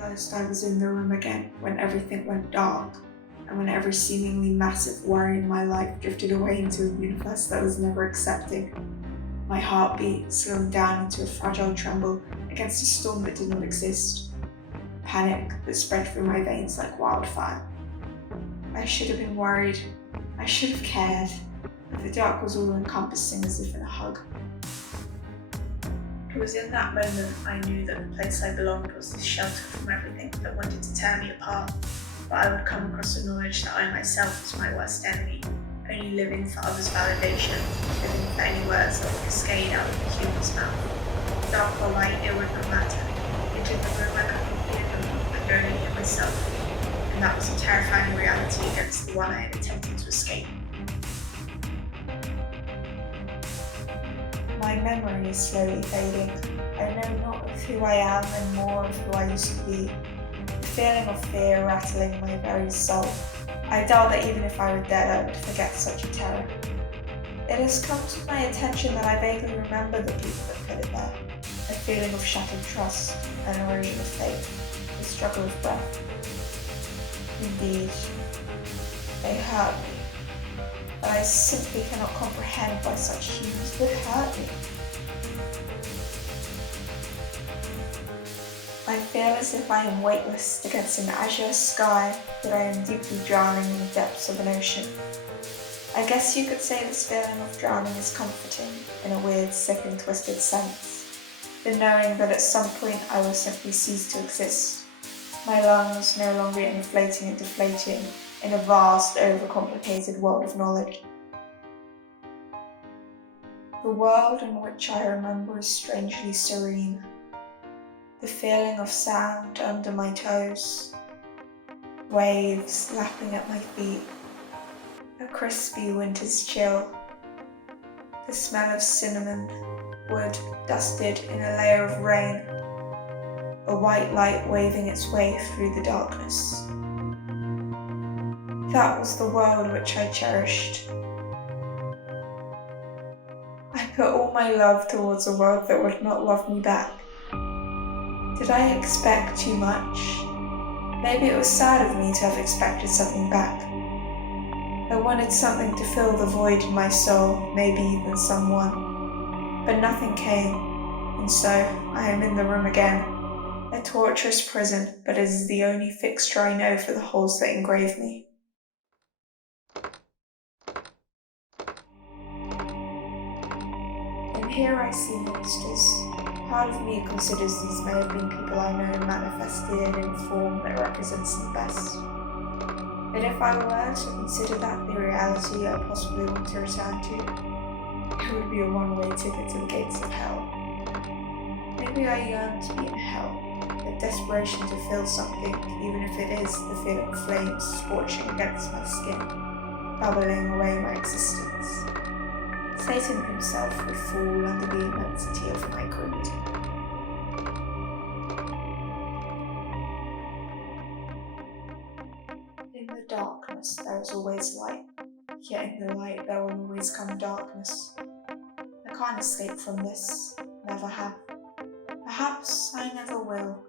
realised I was in the room again when everything went dark, and when every seemingly massive worry in my life drifted away into a universe that was never accepting. My heartbeat slowing down into a fragile tremble against a storm that did not exist. Panic that spread through my veins like wildfire. I should have been worried. I should have cared. But the dark was all-encompassing as if in a hug. It was in that moment I knew that the place I belonged was the shelter from everything that wanted to tear me apart, but I would come across the knowledge that I myself was my worst enemy, only living for others' validation, living for any words that would cascade out of the human's mouth. Dark or light, it would not matter. Into the room I couldn't hear them, I could only hear myself, and that was a terrifying reality against the one I had attempted to escape. My memory is slowly fading. I know not of who I am and more of who I used to be. The feeling of fear rattling my very soul. I doubt that even if I were dead, I would forget such a terror. It has come to my attention that I vaguely remember the people that put it there. A feeling of shattered trust, an erosion of faith, the struggle of breath. Indeed, they hurt me. But I simply cannot comprehend why such humans would hurt me. I feel as if I am weightless against an azure sky, that I am deeply drowning in the depths of an ocean. I guess you could say this feeling of drowning is comforting, in a weird, sick and twisted sense. The knowing that at some point I will simply cease to exist. My lungs no longer inflating and deflating, in a vast, overcomplicated world of knowledge. The world in which I remember is strangely serene. The feeling of sand under my toes, waves lapping at my feet, a crispy winter's chill, the smell of cinnamon, wood dusted in a layer of rain, a white light waving its way through the darkness. That was the world which I cherished. I put all my love towards a world that would not love me back. Did I expect too much? Maybe it was sad of me to have expected something back. I wanted something to fill the void in my soul, maybe even someone. But nothing came, and so I am in the room again. A torturous prison, but it is the only fixture I know for the holes that engrave me. And here I see monsters. Part of me considers these may have been people I know manifested in a form that represents them best. But if I were to consider that the reality I possibly want to return to, it would be a one-way ticket to the gates of hell. Maybe I yearn to be in hell, a desperation to feel something, even if it is the feeling of flames scorching against my skin, bubbling away my existence. Satan himself would fall under the immensity of my cruelty. In the darkness there is always light, yet in the light there will always come darkness. I can't escape from this, never have. Perhaps I never will.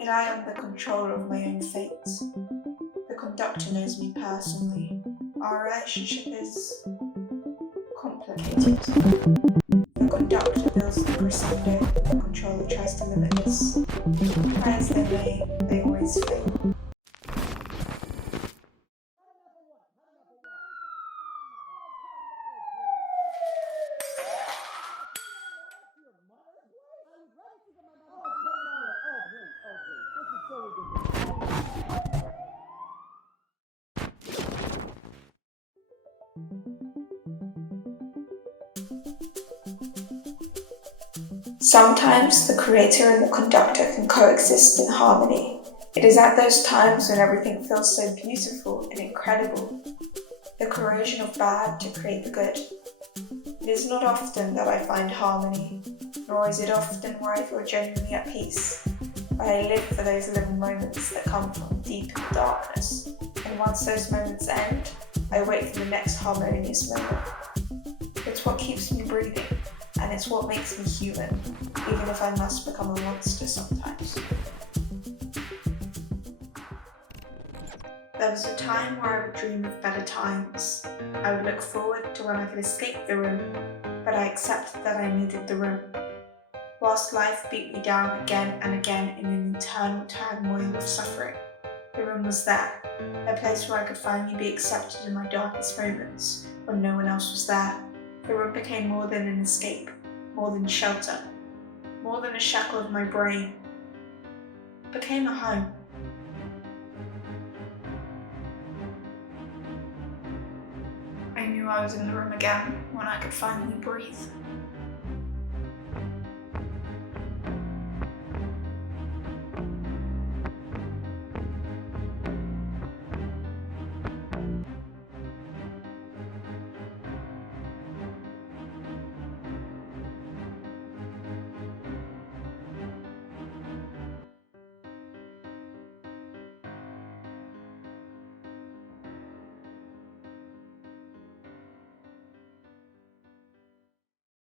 Yet I am the controller of my own fate. The conductor knows me personally. Our relationship is complicated. The conductor builds the crescendo, the controller tries to limit this. Try as they may, they always fail. Sometimes the creator and the conductor can coexist in harmony. It is at those times when everything feels so beautiful and incredible. The corrosion of bad to create the good. It is not often that I find harmony, nor is it often where I feel genuinely at peace. But I live for those little moments that come from deep darkness. And once those moments end, I wait for the next harmonious moment. It's what keeps me breathing. And it's what makes me human, even if I must become a monster sometimes. There was a time where I would dream of better times. I would look forward to when I could escape the room, but I accepted that I needed the room. Whilst life beat me down again and again in an eternal turmoil of suffering, the room was there, a place where I could finally be accepted in my darkest moments when no one else was there. The room became more than an escape, more than shelter, more than a shackle of my brain. It became a home. I knew I was in the room again when I could finally breathe.